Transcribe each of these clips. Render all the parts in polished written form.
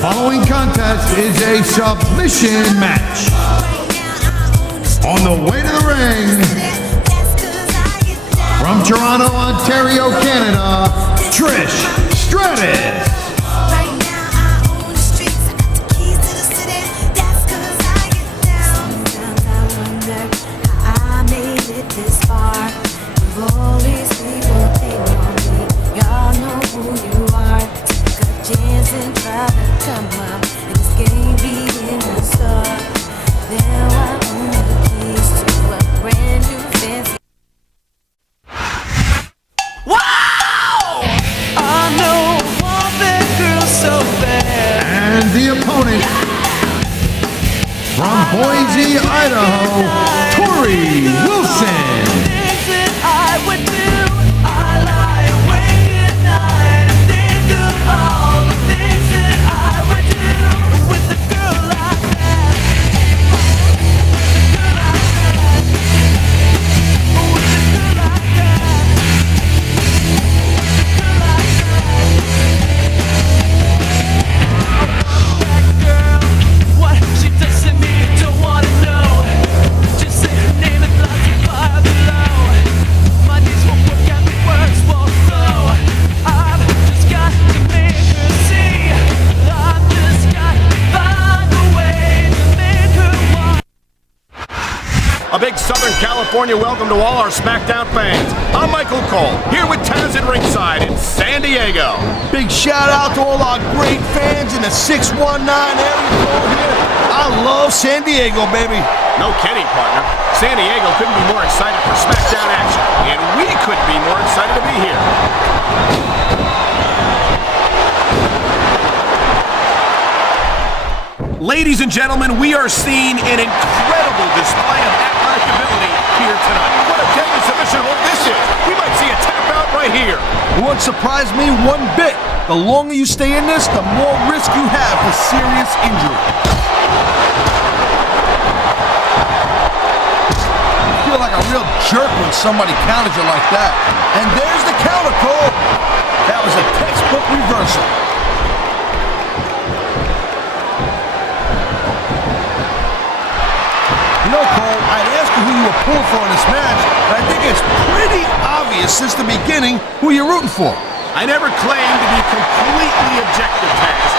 following contest is a submission match. On the way to the ring, from Toronto, Ontario, Canada, Trish Stratus. From Boise, Idaho, Torrie Wilson. A big Southern California welcome to all our Smackdown fans. I'm Michael Cole, here with Taz at ringside in San Diego. Big shout out to all our great fans in the 619 area code here. I love San Diego, baby. No kidding, partner. San Diego couldn't be more excited for Smackdown action, and we couldn't be more excited to be here. Ladies and gentlemen, we are seeing an incredible display of athletic ability here tonight. What a deadly submission hold this is. We might see a tap out right here. It won't surprise me one bit. The longer you stay in this, the more risk you have for serious injury. You feel like a real jerk when somebody counters you like that. And there's the counter, Cole. That was a textbook reversal. You know, Cole, I'd ask you who you were pulling for in this match, but I think it's pretty obvious since the beginning who you're rooting for. I never claimed to be completely objective, Taz.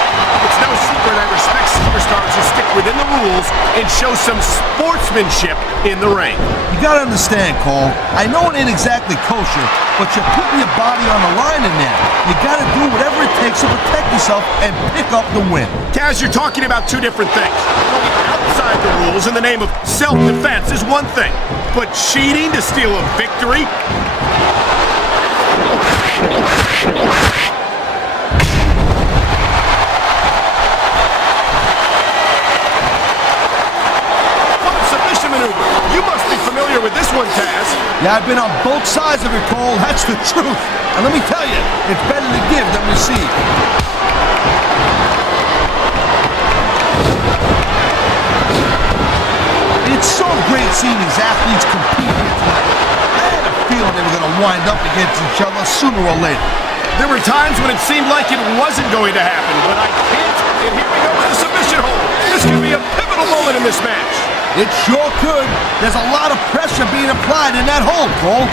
It's no secret I respect superstars who stick within the rules and show some sportsmanship in the ring. You gotta understand, Cole, I know it ain't exactly kosher, but you're putting your body on the line in there. You gotta do whatever it takes to protect yourself and pick up the win. Taz, you're talking about two different things. Going outside the rules in the name of self-defense is one thing, but cheating to steal a victory? What a submission maneuver! You must be familiar with this one, Taz. Yeah, I've been on both sides of it, Cole. That's the truth. And let me tell you, it's better to give than receive. It's so great seeing these athletes compete here tonight. I had a feeling they were going to wind up against each other sooner or later. There were times when it seemed like it wasn't going to happen, but I can't, and here we go with the submission hold. This could be a pivotal moment in this match. It sure could. There's a lot of pressure being applied in that hold, Cole.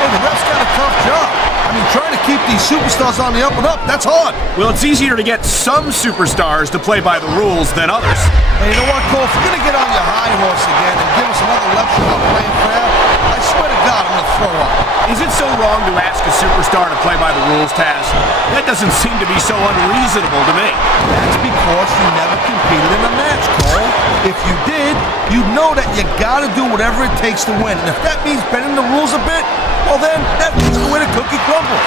Hey, the ref's got a tough job. I mean, trying to keep these superstars on the up and up, that's hard. Well, it's easier to get some superstars to play by the rules than others. Hey, you know what, Cole? If you're going to get on your high horse again and give us another lecture about playing fair, I swear to God, I'm going to throw up. Is it so wrong to ask a superstar to play by the rules, Taz? That doesn't seem to be so unreasonable to me. That's because you never competed in a match, Cole. If you did, you'd know that you got to do whatever it takes to win. And if that means bending the rules a bit, well then, that's the way the cookie crumbles.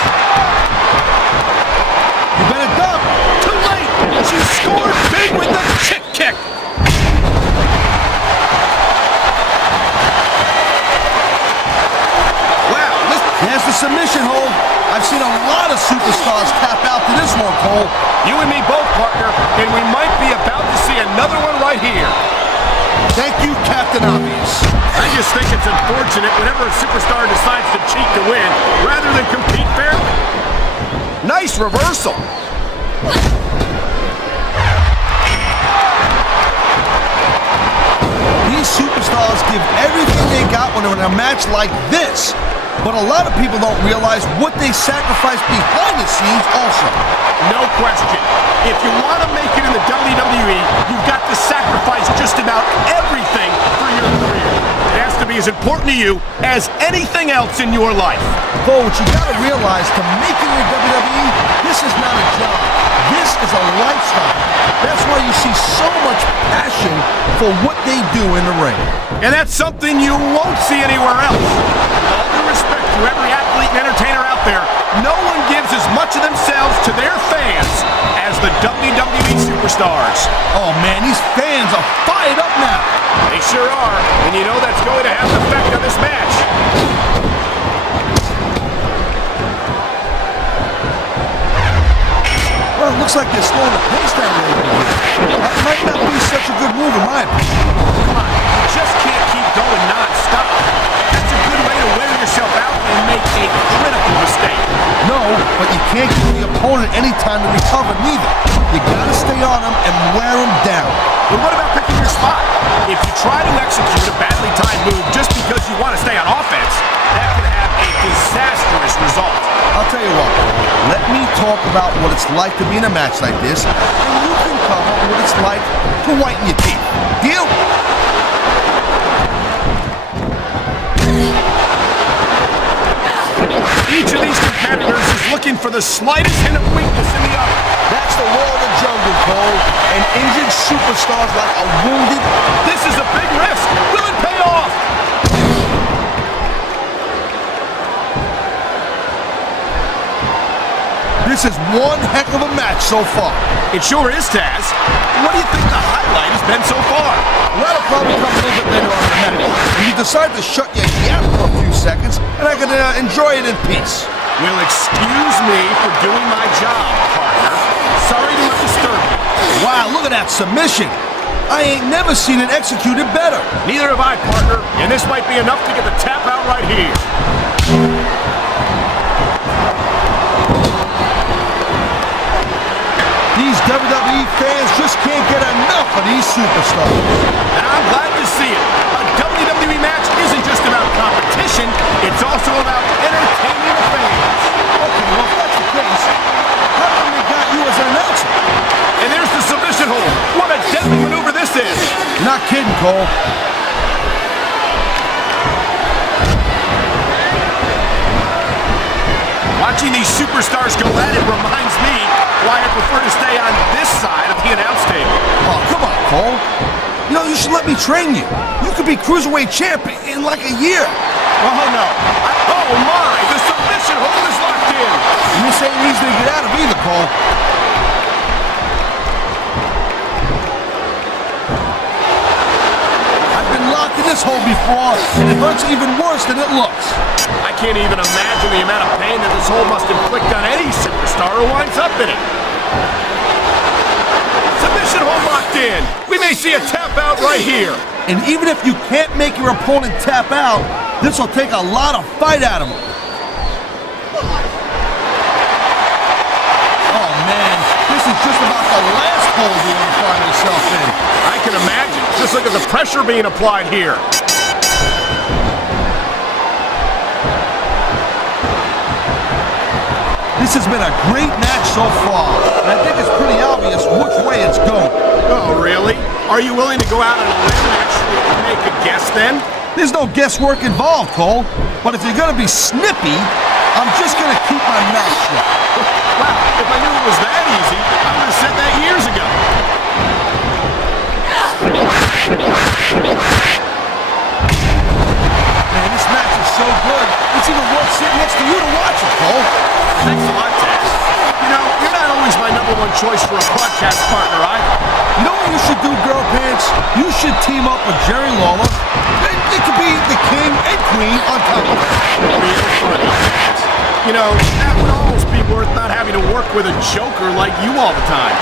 You better dump. Too late! She scored big with the chick kick! Wow, there's the submission hold. I've seen a lot of superstars tap out to this one, Cole. You and me both, partner, and we might be about to see another one right here. Thank you, Captain Obvious. I just think it's unfortunate whenever a superstar decides to cheat to win rather than compete fairly. Nice reversal. These superstars give everything they got when they're in a match like this. But a lot of people don't realize what they sacrifice behind the scenes also. No question. If you want to make it in the WWE, you've got to sacrifice just about everything for your career. It has to be as important to you as anything else in your life. But what you got to realize, to make it in the WWE, this is not a job. This is a lifestyle. That's why you see so much passion for what they do in the ring. And that's something you won't see anywhere else. All due respect to every athlete and entertainer out there, no one gives as much of themselves to their fans as the WWE superstars. Oh man, these fans are fired up now. They sure are, and you know that's going to have an effect on this match. Well, it looks like they're slowing the pace down a little bit. That might not be such a good move in my opinion. Come on, you just can't keep going non-stop. That's a good way to wear yourself out and make a critical mistake. No, but you can't give the opponent any time to recover neither. You gotta stay on them and wear them down. But what about picking your spot? If you try to execute a badly timed move just because you want to stay on offense, that can have a disastrous result. I'll tell you what, let me talk about what it's like to be in a match like this, and you can cover what it's like to whiten your teeth. Deal? Each of these competitors is looking for the slightest hint of weakness in the other. That's the law of the jungle, Cole. And injured superstars like a wounded... This is a big risk. Will it pay off? This is one heck of a match so far. It sure is, Taz. What do you think the highlight has been so far? Well, that'll probably come a little bit later on in the match. When you decide to shut your yap for a few seconds, and I can enjoy it in peace. Well, excuse me for doing my job, partner. Sorry to disturb you. Wow, look at that submission. I ain't never seen it executed better. Neither have I, partner. And this might be enough to get the tap out right here. These WWE fans just can't get enough of these superstars. And I'm glad to see it. A WWE match isn't just about competition, it's also about entertaining the fans. Okay, well, if that's the case, how come they got you as an announcer? And there's the submission hold. What a deadly maneuver this is. Not kidding, Cole. Watching these superstars go at it reminds me why I prefer to stay on this side of the announce table. Oh, come on, Cole. You know, you should let me train you. You could be Cruiserweight champ in like a year. Oh, no. Oh, my. The submission hold is locked in. And this ain't easy to get out of either, Cole. I've been locked in this hole before, and it hurts even worse than it looks. I can't even imagine the amount of pain that this hold must inflict on any superstar who winds up in it. Submission hold locked in. We may see a tap out right here. And even if you can't make your opponent tap out, this will take a lot of fight out of him. Oh man, this is just about the last hole you want to find yourself in. I can imagine. Just look at the pressure being applied here. This has been a great match so far, and I think it's pretty obvious which way it's going. Oh, really? Are you willing to go out on a limb and actually make a guess then? There's no guesswork involved, Cole. But if you're going to be snippy, I'm just going to keep my mouth shut. Wow, if I knew it was that easy, I would have said that years ago. Man, this match is so good, it's even worth sitting next to you to watch it, Cole. Thanks a lot, Taz. You know, you're not always my #1 choice for a podcast partner either. You know what you should do, Girl Pants? You should team up with Jerry Lawler. It could be the king and queen on top of it. Real funny, Taz. You know, that would almost be worth not having to work with a joker like you all the time.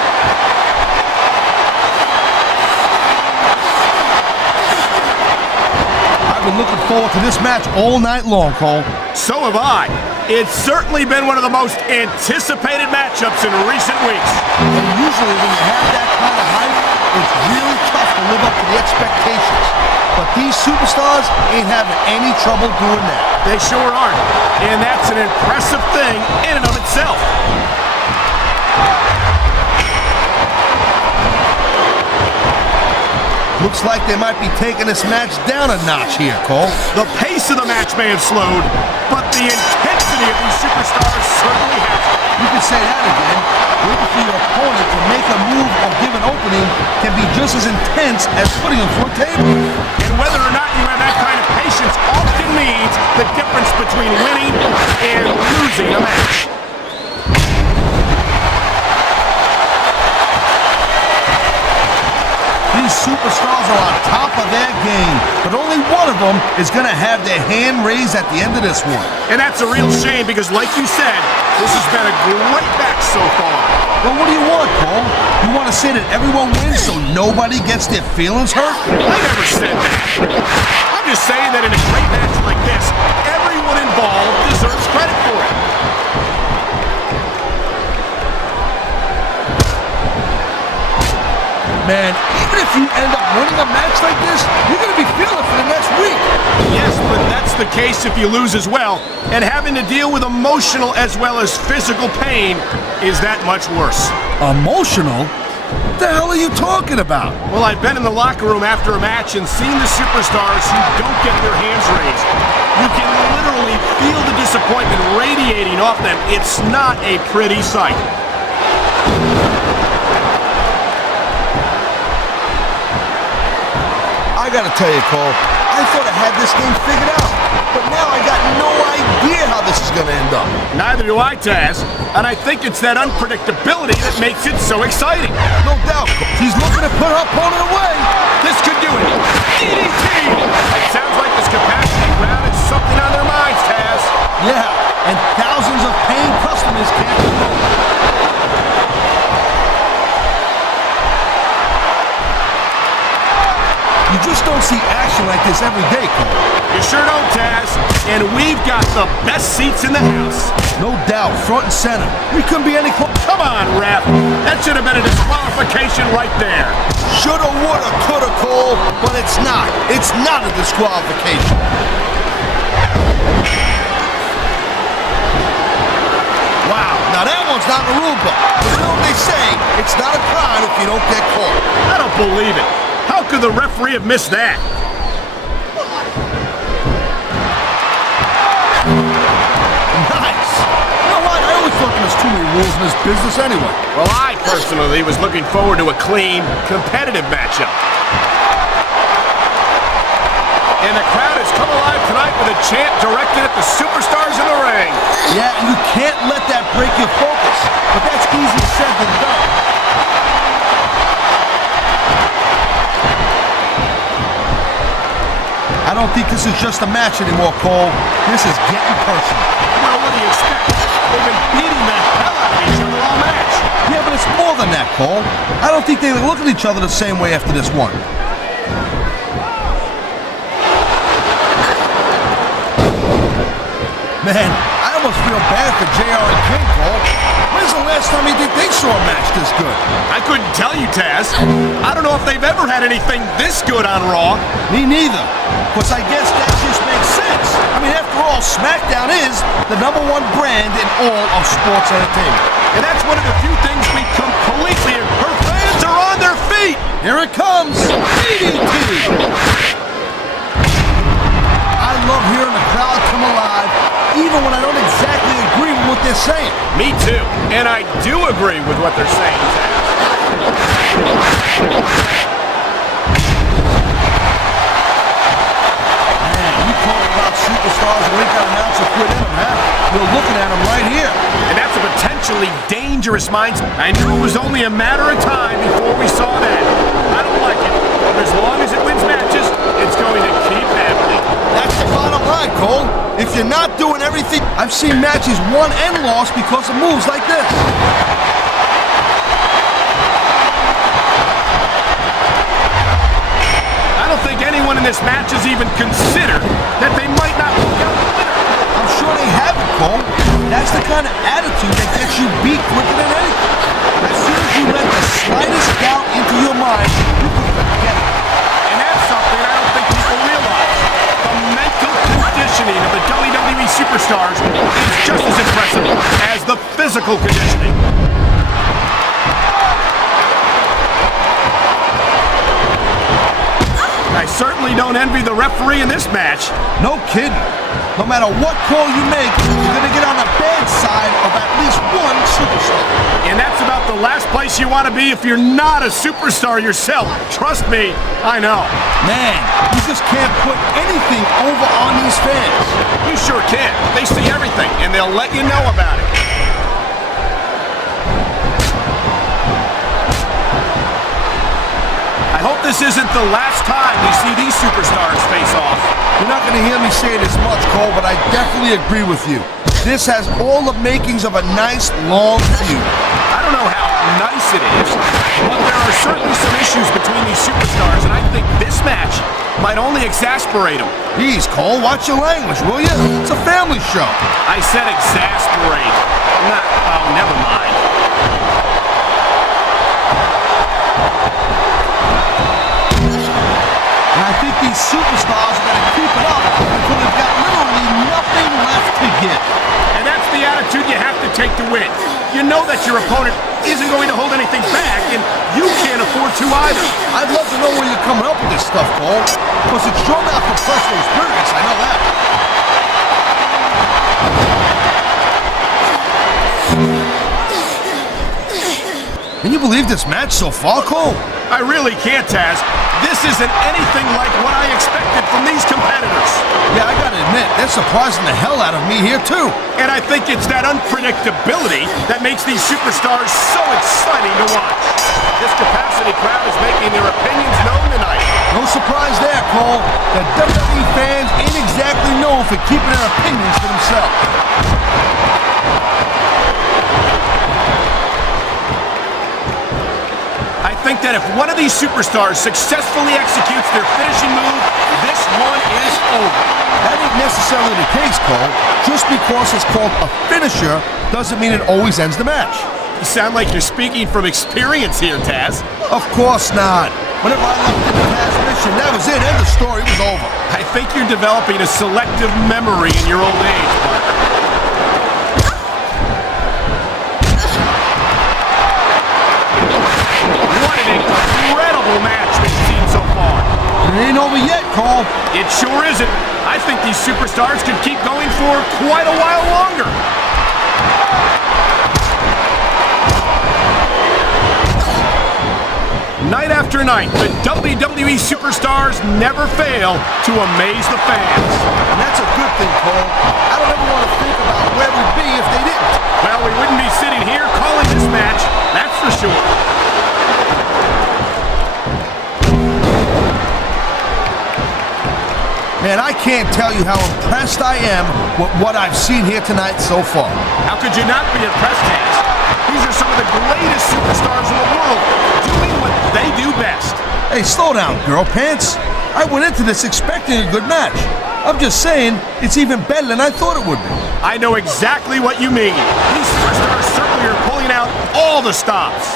been looking forward to this match all night long, Cole. So have I. It's certainly been one of the most anticipated matchups in recent weeks. And usually when you have that kind of hype, it's really tough to live up to the expectations. But these superstars ain't having any trouble doing that. They sure aren't. And that's an impressive thing in and of itself. Looks like they might be taking this match down a notch here, Cole. The pace of the match may have slowed, but the intensity of these superstars certainly hasn't. You can say that again. Waiting for your opponent to make a move or give an opening can be just as intense as putting them through a table. And whether or not you have that kind of patience often means the difference between winning and losing a match. These superstars are on top of their game, but only one of them is going to have their hand raised at the end of this one. And that's a real shame because, like you said, this has been a great match so far. Well, what do you want, Cole? You want to say that everyone wins so nobody gets their feelings hurt? I never said that. I'm just saying that in a great match like this, everyone involved deserves credit for it. Man, even if you end up winning a match like this, you're going to be feeling for the next week. Yes, but that's the case if you lose as well. And having to deal with emotional as well as physical pain is that much worse. Emotional? What the hell are you talking about? Well, I've been in the locker room after a match and seen the superstars who don't get their hands raised. You can literally feel the disappointment radiating off them. It's not a pretty sight. I gotta tell you, Cole, I thought I had this game figured out, but now I got no idea how this is gonna end up. Neither do I, Taz, and I think it's that unpredictability that makes it so exciting. No doubt, she's looking to put her opponent away. This could do it. DDT! It sounds like this capacity crowd has something on their minds, Taz. Yeah, and thousands of paying customers can't do it. You just don't see action like this every day, Cole. You sure don't, Taz. And we've got the best seats in the house. No doubt, front and center. We couldn't be any closer. Come on, ref. That should have been a disqualification right there. Shoulda, woulda, coulda, Cole, but it's not. It's not a disqualification. Wow, now that one's not in the rule book. But you know what they say, it's not a crime if you don't get caught. I don't believe it. How could the referee have missed that? Nice. You know what? I always thought there was too many rules in this business anyway. Well, I personally was looking forward to a clean, competitive matchup. And the crowd has come alive tonight with a chant directed at the superstars in the ring. Yeah, and you can't let that break your focus. But that's easier said than done. I don't think this is just a match anymore, Cole. This is getting personal. Well, what do you expect? They've been beating the hell out of each other all match. Yeah, but it's more than that, Cole. I don't think they look at each other the same way after this one. Man, I almost feel bad for JR and King, Cole. When's the last time you think they saw a match this good? I couldn't tell you, Taz. I don't know if they've ever had anything this good on Raw. Me neither. Because I guess that just makes sense. I mean, after all, Smackdown is the #1 brand in all of sports entertainment. And that's one of the few things we completely agree. Her fans are on their feet. Here it comes. DDT. I love hearing the crowd come alive, even when I don't exactly agree with what they're saying. Me too. And I do agree with what they're saying, Taz. Man, you talk about superstars who ain't got an ounce of quit in them, huh? You're looking at them right here. And that's a potentially dangerous mindset. I knew it was only a matter of time before we saw that. I don't like it. But as long as it wins matches, it's going to keep happening. That's the bottom line, Cole. If you're not doing everything, I've seen matches won and lost because of moves like this. I don't think anyone in this match is even considered that they might not work out the winner. I'm sure they have it, Cole. That's the kind of attitude that gets you beat quicker than anything. As soon as you let the slightest doubt into your mind, you can forget it. And that's something I don't think people realize. The mental conditioning of the WWE superstars is just as impressive as the physical conditioning. I certainly don't envy the referee in this match. No kidding. No matter what call you make, you're going to get on the bad side of at least one superstar. And that's about the last place you want to be if you're not a superstar yourself. Trust me, I know. Man, you just can't put anything over on these fans. You sure can. They see everything, and they'll let you know about it. I hope this isn't the last time we see these superstars face off. You're not going to hear me say it as much, Cole, but I definitely agree with you. This has all the makings of a nice, long feud. I don't know how nice it is, but there are certainly some issues between these superstars, and I think this match might only exasperate them. Jeez, Cole, watch your language, will you? It's a family show. I said exasperate. Oh, never mind. And I think these superstars are going to keep it up until they've got literally nothing left to give. And that's the attitude you have to take to win. You know that your opponent isn't going to hold anything back, and you can't afford to either. I'd love to know where you're coming up with this stuff, Cole, because it's drawn out from personal experience, I know that. Can you believe this match so far, Cole? I really can't, Taz. This isn't anything like what I expected from these competitors. Yeah, I gotta admit, they're surprising the hell out of me here, too. And I think it's that unpredictability that makes these superstars so exciting to watch. This capacity crowd is making their opinions known tonight. No surprise there, Cole. The WWE fans ain't exactly known for keeping their opinions to themselves. I think that if one of these superstars successfully executes their finishing move, this one is over. That ain't necessarily the case, Cole. Just because it's called a finisher doesn't mean it always ends the match. You sound like you're speaking from experience here, Taz. Of course not. Whenever I left in the past mission, that was it. End of story. It was over. I think you're developing a selective memory in your old age, partner. What an incredible match we've seen so far. It ain't over yet, Cole. It sure isn't. I think these superstars could keep going for quite a while longer. Night after night, the WWE superstars never fail to amaze the fans. And that's a good thing, Cole. I don't ever want to think about where we'd be if they didn't. Well, we wouldn't be sitting here calling this match, that's for sure. Man, I can't tell you how impressed I am with what I've seen here tonight so far. How could you not be impressed, Taz? These are some of the greatest superstars in the world, doing what they do best. Hey, slow down, girl pants. I went into this expecting a good match. I'm just saying, it's even better than I thought it would be. I know exactly what you mean. These superstars certainly are pulling out all the stops.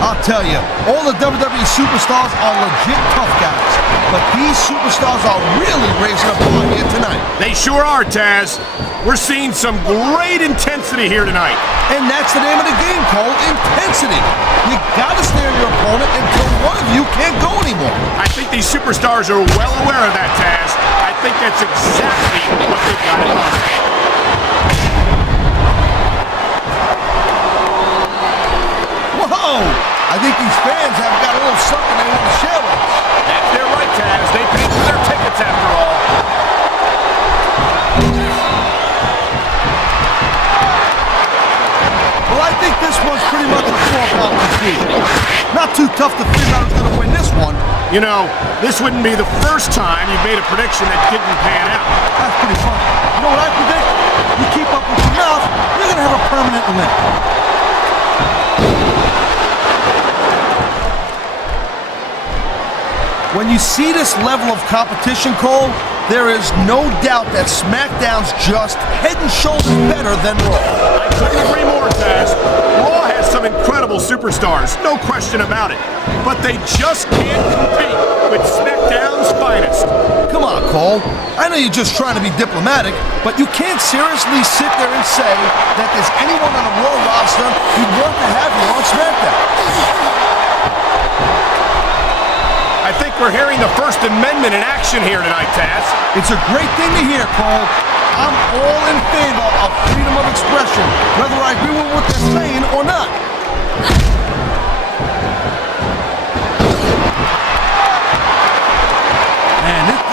I'll tell you, all the WWE superstars are legit tough guys, but these superstars are really raising the bar here tonight. They sure are, Taz. We're seeing some great intensity here tonight. And that's the name of the game, Cole, intensity. You gotta stay on your opponent until one of you can't go anymore. I think these superstars are well aware of that, Taz. I think that's exactly what they've got in mind. Whoa! I think these fans have got a little something they want to share with us. That's their right, Taz. They paid for their tickets after all. Well, I think this one's pretty much a foregone conclusion. Not too tough to figure out who's going to win this one. You know, this wouldn't be the first time you've made a prediction that didn't pan out. That's pretty funny. You know what I predict? You keep up with your mouth, you're going to have a permanent limp. When you see this level of competition, Cole, there is no doubt that SmackDown's just head and shoulders better than Raw. I couldn't agree more, Taz. Raw has some incredible superstars, no question about it. But they just can't compete with SmackDown's finest. Come on, Cole. I know you're just trying to be diplomatic, but you can't seriously sit there and say that there's anyone on the Raw roster who'd want to have you on SmackDown. I think we're hearing the First Amendment in action here tonight, Taz. It's a great thing to hear, Cole. I'm all in favor of freedom of expression, whether I agree with what they're saying or not.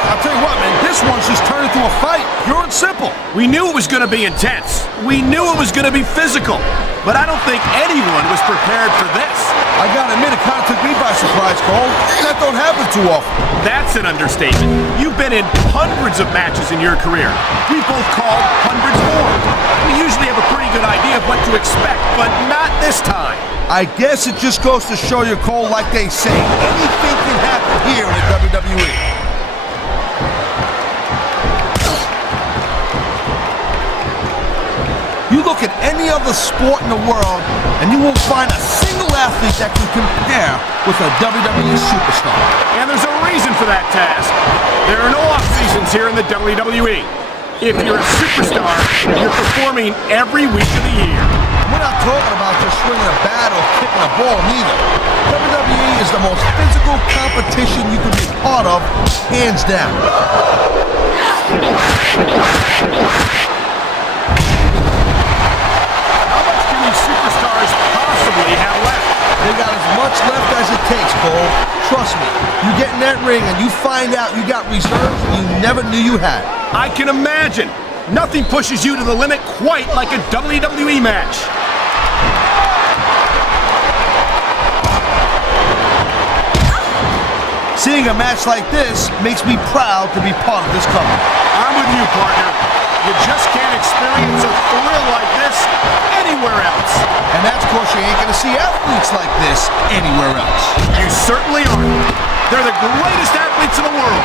I'll tell you what, man, this one's just turned into a fight, pure and simple. We knew it was going to be intense. We knew it was going to be physical. But I don't think anyone was prepared for this. I gotta admit, it kind of took me by surprise, Cole. That don't happen too often. That's an understatement. You've been in hundreds of matches in your career. We both called hundreds more. We usually have a pretty good idea of what to expect, but not this time. I guess it just goes to show you, Cole, like they say, anything can happen here in the WWE. You look at any other sport in the world, and you won't find a single athlete that can compare with a WWE superstar. And there's a reason for that, Taz. There are no off-seasons here in the WWE. If you're a superstar, you're performing every week of the year. We're not talking about just swinging a bat or kicking a ball, neither. WWE is the most physical competition you can be part of, hands down. Superstars possibly have left. They got as much left as it takes, Cole. Trust me. You get in that ring and you find out you got reserves you never knew you had. I can imagine. Nothing pushes you to the limit quite like a WWE match. Seeing a match like this makes me proud to be part of this company. I'm with you, partner. You just can't experience a thrill like this anywhere else. And that's because you ain't gonna see athletes like this anywhere else. You certainly aren't. They're the greatest athletes in the world.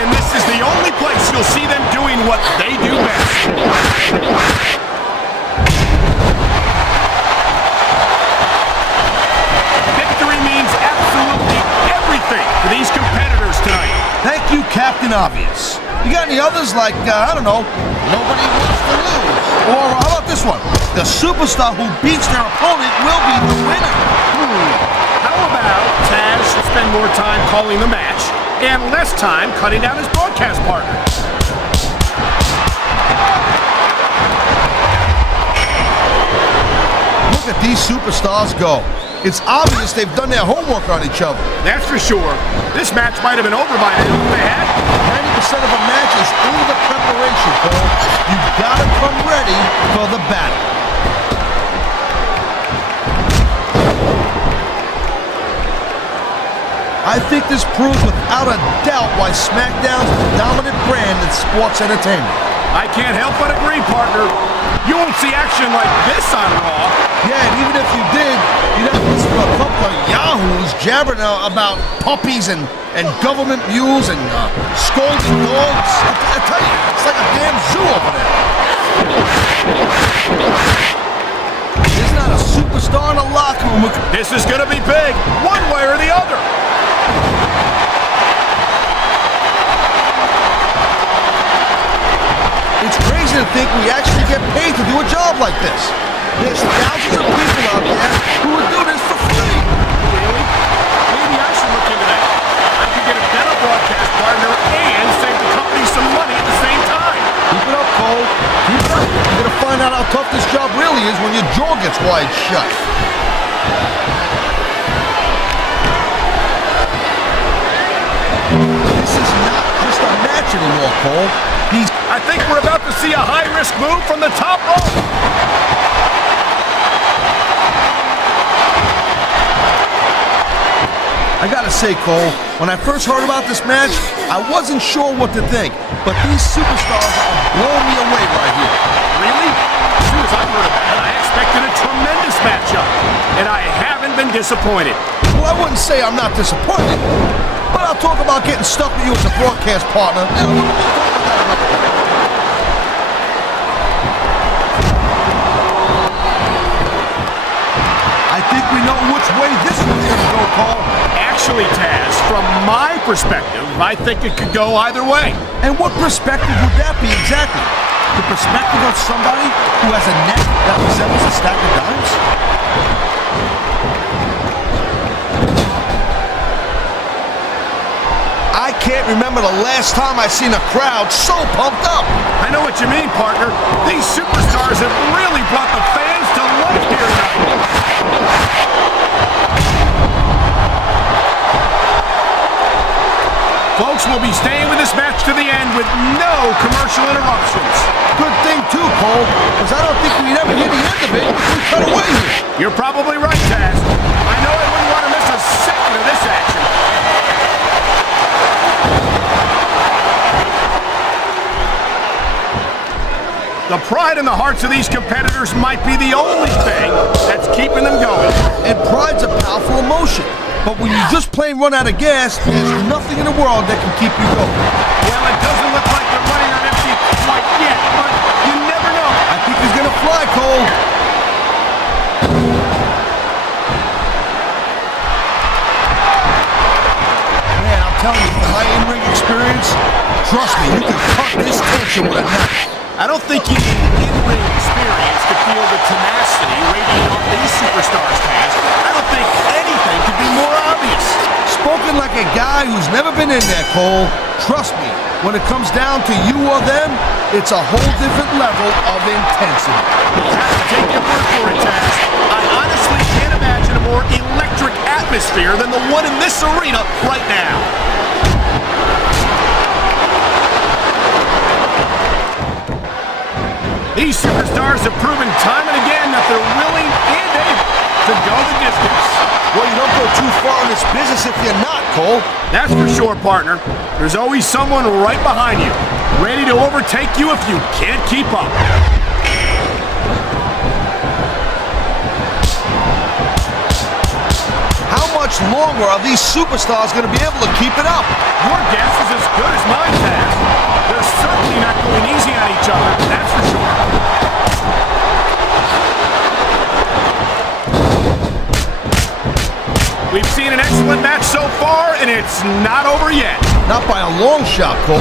And this is the only place you'll see them doing what they do best. Victory means absolutely everything to these competitors tonight. Thank you, Captain Obvious. You got any others like, I don't know, nobody wants to lose? Or how about this one? The superstar who beats their opponent will be the winner. How about Taz should spend more time calling the match and less time cutting down his broadcast partner? Look at these superstars go. It's obvious they've done their homework on each other. That's for sure. This match might have been over by now if they had. 90% of a match is in the preparation, Cole. You gotta come ready for the battle. I think this proves without a doubt why SmackDown's the dominant brand in sports entertainment. I can't help but agree, partner. You won't see action like this on Raw. Yeah, and even if you did, you'd have to listen to a couple of yahoos jabbering about puppies and government mules and scolding dogs. I tell you, it's like a damn zoo over there. There's not a superstar in the locker room. This is going to be big, one way or the other. It's crazy to think we actually get paid to do a job like this. There's thousands of people out there who would do this for free. Really? Maybe I should look into that. I could get a better broadcast partner and save the company some money at the same time. Keep it up, Cole. Keep it up. You're going to find out how tough this job really is when your jaw gets wide shut. This is not just a match anymore, Cole. I think we're about to see a high-risk move from the top rope. I gotta say, Cole, when I first heard about this match, I wasn't sure what to think, but these superstars are blowing me away right here. Really? As soon as I heard about it, I expected a tremendous matchup, and I haven't been disappointed. Well, I wouldn't say I'm not disappointed. But I'll talk about getting stuck with you as a broadcast partner. I think we know which way this one's going to go, Cole. Actually, Taz, from my perspective, I think it could go either way. And what perspective would that be exactly? The perspective of somebody who has a neck that resembles a stack of dimes? I can't remember the last time I seen a crowd so pumped up. I know what you mean, partner. These superstars have really brought the fans to life here tonight. Folks, we'll be staying with this match to the end with no commercial interruptions. Good thing too, Cole, because I don't think we'd ever hear the end of it if we cut away here. You're probably right, Taz. I know I wouldn't want to miss a second of this action. The pride in the hearts of these competitors might be the only thing that's keeping them going. And pride's a powerful emotion. But when you just plain run out of gas, there's nothing in the world that can keep you going. Well, it doesn't look like they're running on empty quite yet, but you never know. I think he's gonna fly, Cole. Man, I'm telling you, from my in-ring experience, trust me, you can cut this tension with a knife. I don't think you need in-ring experience to feel the tenacity radiating off these superstars, Taz. I don't think anything could be more obvious. Spoken like a guy who's never been in there, Cole. Trust me, when it comes down to you or them, it's a whole different level of intensity. I'll have to take your word for it, Taz. I honestly can't imagine a more electric atmosphere than the one in this arena right now. These superstars have proven time and again that they're willing and able to go the distance. Well, you don't go too far in this business if you're not, Cole. That's for sure, partner. There's always someone right behind you, ready to overtake you if you can't keep up. How much longer are these superstars going to be able to keep it up? Your guess is as good as mine, Taz. They're certainly not going easy on each other, that's for sure. We've seen an excellent match so far, and it's not over yet. Not by a long shot, Cole.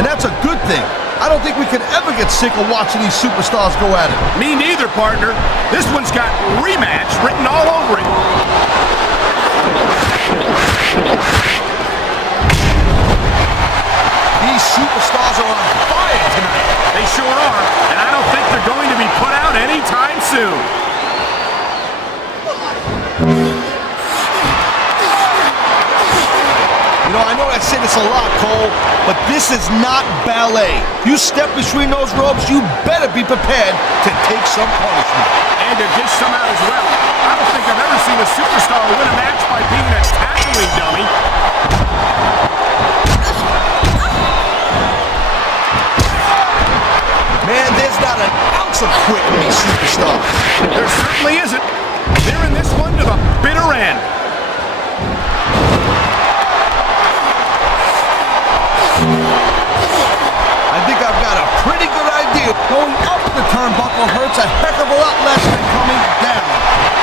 And that's a good thing. I don't think we could ever get sick of watching these superstars go at it. Me neither, partner. This one's got rematch written all over it. These superstars are on fire tonight. They sure are, and I don't think they're going to be put out anytime soon. You know, I know I say this a lot, Cole, but this is not ballet. You step between those ropes, you better be prepared to take some punishment. And to dish some out as well. I don't think I've ever seen a superstar win a match by being a tackling dummy. Man, there's not an ounce of quit in these superstars. There certainly isn't. They're in this one to the bitter end. I think I've got a pretty good idea. Going up the turnbuckle hurts a heck of a lot less than coming down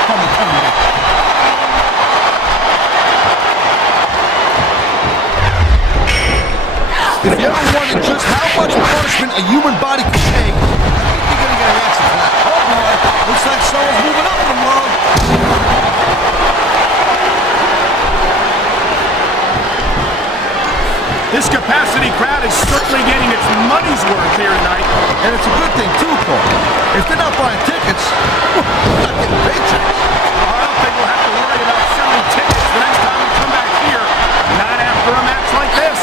from the turnbuckle. If you ever wondered just how much punishment a human body can take, I think you're gonna get an answer for that. Oh boy, looks like someone's moving up in the world. This capacity crowd is certainly getting its money's worth here tonight. And it's a good thing too, Paul. If they're not buying tickets, they're not getting paychecks. I don't think we'll have to worry about selling tickets the next time we come back here. Not after a match like this.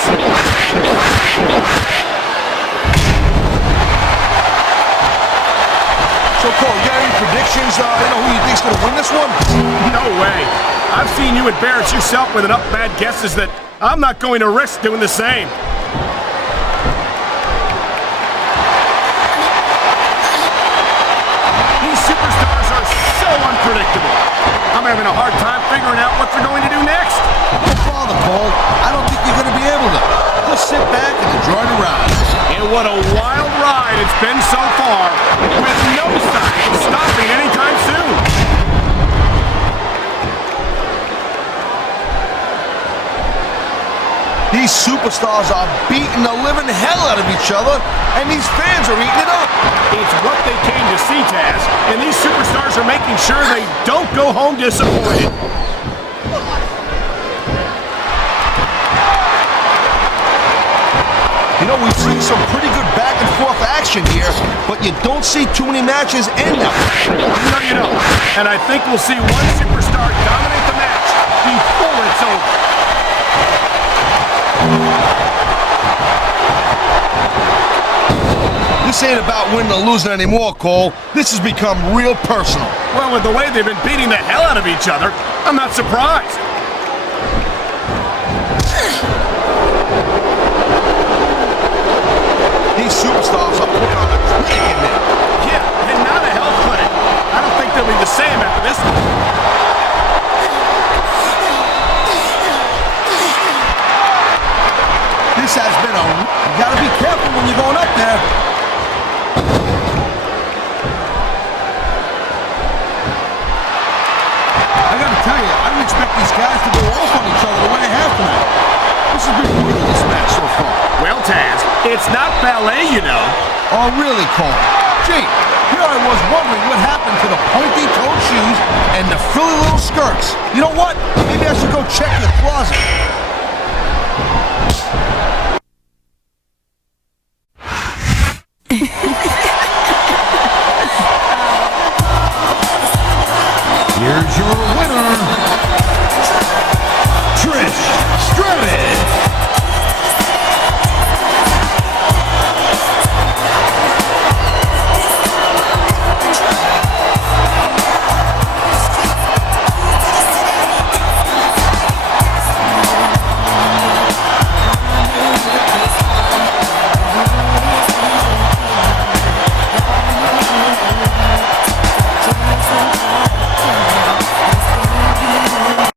So, Cole, you got any predictions? Who you think's gonna win this one? No way. I've seen you embarrass yourself with enough bad guesses that I'm not going to risk doing the same. These superstars are so unpredictable. I'm having a hard time figuring out what they're going to do next. Don't bother together, Cole. I don't think you're going to be able to. Just sit back and enjoy the ride. And what a wild ride it's been so far, with no sign of stopping anytime soon. These superstars are beating the living hell out of each other, and these fans are eating it up. It's what they came to see, Taz, and these superstars are making sure they don't go home disappointed. You know, we've seen some pretty good back-and-forth action here, but you don't see too many matches end up. No, you don't. And I think we'll see one superstar dominate the match before it's over. This ain't about winning or losing anymore, Cole. This has become real personal. Well, with the way they've been beating the hell out of each other, I'm not surprised. These superstars are putting on a clinic in there. Yeah, and not a health clinic. I don't think they'll be the same after this one. This has been you gotta be careful when you're going up there. I gotta tell you, I didn't expect these guys to go off on each other the way they have tonight. This has been brutal, this match so far. Well, Taz, it's not ballet, you know. Oh, really, Cole? Gee, here I was wondering what happened to the pointy-toed shoes and the frilly little skirts. You know what? Maybe I should go check your closet. Here's your winner, Trish Stratus